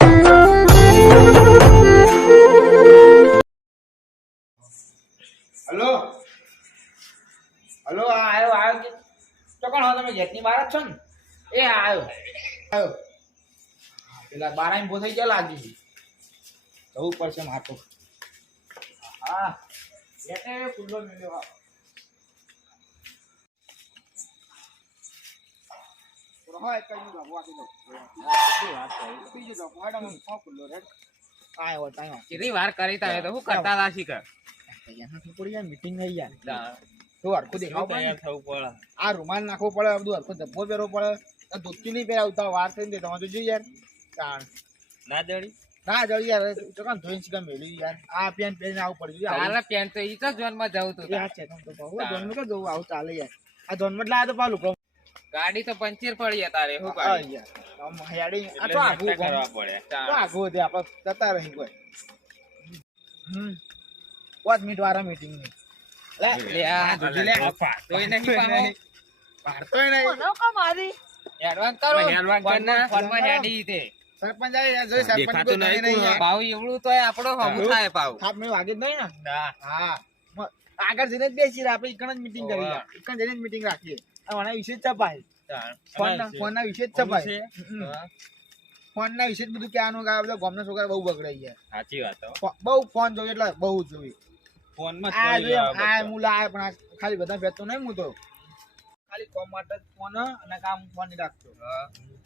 Hello hello આવ્યો આવ્યો કે તો કોણ હો તમે ગેટની બહાર જ છો ને એ આવ્યો આવ્યો પેલા બારાઈ ઉભો થઈ ગયા લાગી જવું પડશે મારે હા ગેટે ખુલ્લો મેલ્યો હા રોય કઈ નું બાબુ આખી દો વાત કરી બીજું તો પોડા માં કો ખુલ્લો રે આયો ટાઈમ કેટલી વાર કરી તારે તો હું કરતા હતા શીખર યાર થોડી યાર મીટિંગ નહીં યાર તો હરખો દેખાવ તૈયાર થવું પડે આ રૂમાલ નાખવો પડે બધું હરખો ધબ્બો પહેરવો પડે ધોતી નહીં પહેરાવતા વાર થઈને દે તમારે જોઈ યાર તાણ ના દડી ના જાવ યાર તો કામ ધોઈને સીધા મેલી યાર આ પેન પહેરીને આવું પડે તારા પેન તો ઈ તો જોન માં જવું તું યાર છે તો બહુ ધોનમાં કે જવું આવું ચાલે યાર આ ધોનમાં લાવે તો પાલું કહું ગાડી તો પંચર પડી તારે શું હા ગાડી યાર આમ હેડી આ એટલે તો નાસ્તા આગું કરવા પડે તો આગું દે આપણે જતા રહી કોઈ 5 મિનિટ વાળા મીટિંગ ની લે લે આ જોજી લે તોય નહીં પાહો પાડતોય નહીં એડવાન્સ કરો ફોનમાં હેડી તે સરપંચ આવી જોઈ સરપંચ દેખાતું કોઈ નહીં યાર પાવ એવડું તોય આપણો હમું થાય પાવ થાપ મેં વાગે જ નહીં ને ના હા આગળ જઈને જ બેસી રહ્યા આપણે એકણ જ મીટિંગ કરી એકણ જઈને જ મીટિંગ રાખીએ આના વિશે જ ચપાય ફોનના વિશે જ ચપાય ફોનના વિશે જ બધું કહેવાનું કે આ બધા ગામના છોકરા બહુ બગડે યાર સાચી વાત બહુ ફોન જોઈ એટલે બહુ જોઈ ફોનમાં આ જોઈએ આ હું લાય પણ ખાલી બધા ભેતો નહીં હું તો ખાલી કોમ માટે જ ફોન અને કામ ફોન નહીં રાખતો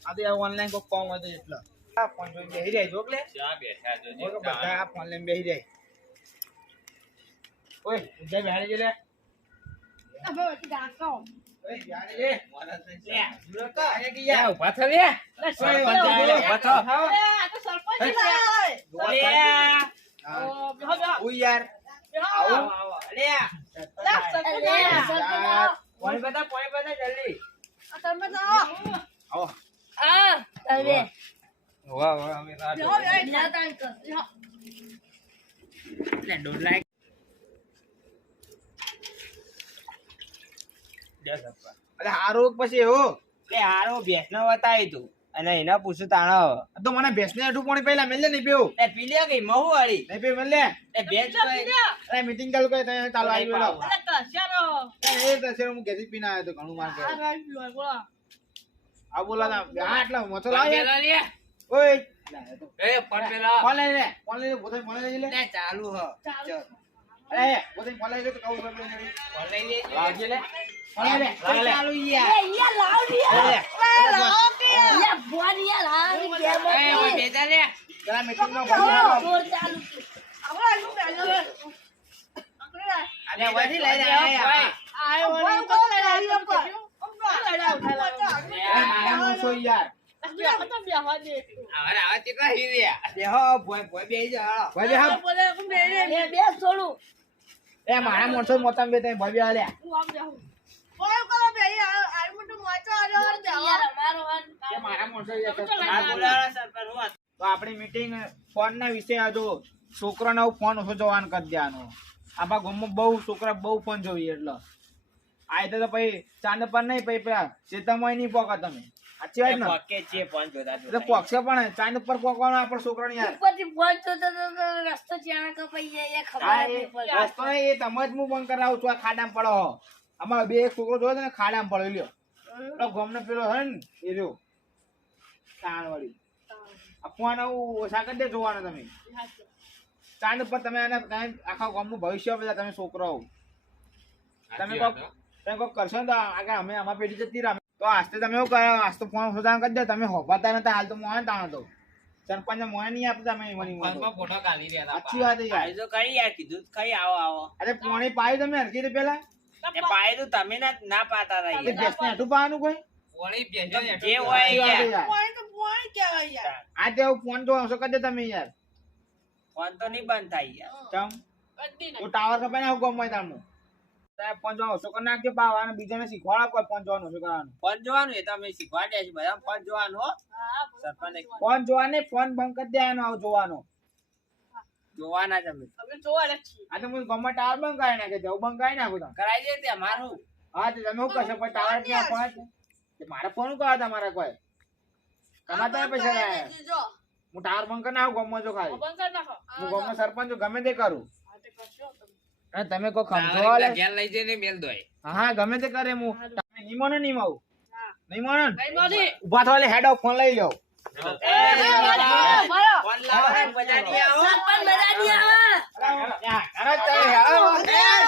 આ તો ઓનલાઈન કોઈ કોમ હોય તો એટલે આ ફોન જોઈને બેસી જાય જોક લે ચા બેઠા જોજે બધા આ ફોન લઈને બેસી જાય ઓય ઉજ્જય બેહાડી જે લે ઓય બેહાડી જે લે જોતો આને કે યાર ઉભા થા લે ઉભા થા ઓય યાર આવો લે પાણી બતા જલ્દી આવો વાહ વાહ અમે રાત લે ડોર લાઈક અરે હારો પછી એવો કે હારો ભેંસનો બતાવી તું અને એના પૂછું તાણો તો મને ભેંસને આટું પાણી પહેલા મેલે નહીં પીવું એ પીલ્યા કઈ મહુ વાળી નહીં પીવું મેલે એ ભેંસ તો અરે મીટિંગ ચાલુ કરે તો ચાલુ આવી ગયો એ તો છે હું ઘેરી પીને આવ્યો તો ઘણું માર કરે આ બોલા ના આ આટલા મથો લાવે પેલા લે ઓય એ પણ પેલા ફોન લઈ લે પોતે ફોન લઈ લે લે ચાલુ હ અરે પોતે ફોન લઈ લે તો કહું ફોન લઈ લેજે લાવજે લે ફોન લઈ લે ચાલુ યાર એ ઓય બેજા લે પેલા મીટિંગ નો ભાઈ અને વધી લઈ લે મારા મૂછો યાર હવે આવા કેટલા હીર્યા દેહો ભોય ભોય બેહી જા ભાઈ હા એ મારા મોણસો મોતા બે તઈ ભાઈ આલે એ મારા મોણસો આ બોલાવા સરપંચ હું તો આપણી મીટિંગ ફોન ના વિશે આજો છોકરાનો ફોન ઓછો જોવાન કરી દેવાનો આપણા ગામમાં બહુ છોકરા બહુ ફોન જોઈએ એટલે આ તો પછી ચાંદ પર નહીં પછી પેલા ચેતામાં નહીં પોકા તમે સાચી વાત ને પોકે છે ફોન જોતા એટલે પોકશે પણ ચાંદ પર પોકવાનો આપણે છોકરાને યાર હા, એ રસ્તો નહીં, એ તમે જ હું બંધ કરાવું છું આ ખાડામાં પડો હો અમારો બે એક છોકરો જોયો ને ખાડામાં પડ્યો લ્યો પેલો ગમને પેલો હે ને એ રહ્યો તાણ વાળી આ ફોન આવું ઓછા કરી દે જોવાનો તમે ચાંદ પર તમે આખા ગામનું ભવિષ્ય બધા તમે છોકરો તમે કોક કરશો ને તો આગળ અમે અમારા પેઢી જતી રહે તો આસ્તે તમે એવું કરો આસ્તે ફોન સુધાર કરી દે તમે હોપાતા નતા હાલ તો મોહન તાણો તો સરપંચ મોહન નહીં આપતા તમે ફોનમાં ફોટો કાઢી રહ્યા સાચી વાત છે યાર તો કરી યાર કીધું કઈ આવો આવો અરે પાણી પાયું તમે હરકી રીતે પેલા એ પાય તો તમે ના પાતા તે રહી ભેંસને હાટું પાવાનું કોઈ પોણી બેજો જે સાચી હોય વાત છે યાર યાર આ તેવું ફોન જો હશો કરી દે તમે યાર ફોન તો નહીં બંધ થાય યાર ચમ તો ટાવર કપાઈ નાખો ગમ તારનું સાહેબ ફોન જો હશો કરી નાખજો પાવાનું બીજાને શીખવાડો કોઈ ફોન જોવાનું હશો કરવાનું ફોન જોવાનું એ તો અમે શીખવાડ્યા છે બધા ફોન જોવાનું હો સરપંચ ફોન જોવાને ફોન બંધ કરી દેવાનો આવ જોવાનો જોવાના જ અમે આ તો હું ગમે ટાવર બંધ કરી નાખે જવું બંધ કરી નાખું તમે કરાઈ દે ત્યાં મારું હા તો તમે શું કરશો પણ ટાવર ક્યાં ફોન મારે ફોન કરવા તમારા કોઈ કમાતા પૈસા લાયા હું હું ટાવર બંધ કરી નાખું ગામમાં જો ખાલી હું ગામનો સરપંચ છું, ગમે તે કરું અને તમે કોઈ ખમજો વાળા ઘેર લઈ જઈને મેલ દોય. હા ગમે તે કરે હું તમે નીમો ને નીમાવું નહીં માનો ને ઉભા થવા લે હેડ ફોન લઈ લો ફોન લાવો ને મજા નહીં આવો. અરે ચાલ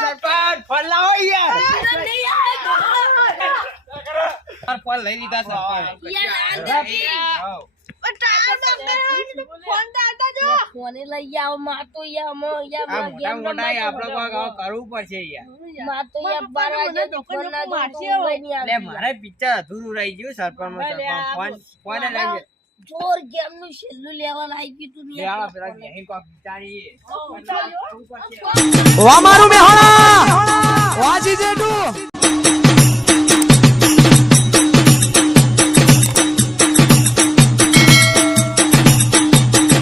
સરપંચ ફોન લાવો યાર ફોન લઈ લીધા ફોને લઈ આવો માતો યા મો યા આ મોટા મોટા આપણે કોઈ કરવું પડશે યાર. માતો યા 12 વાગે તો ફોન ના મારશે હોય ની એટલે મારે પિક્ચર અધૂરું રહી ગયું સરપંચ ફોન ફોન લઈ ગયો. જોર ગેમ નું છેલ્લું લેવલ આવી ગયું તું લે આ પેલા ગેમ કોક વિચારીએ. વામારું મેહોણા વાજી જેઠું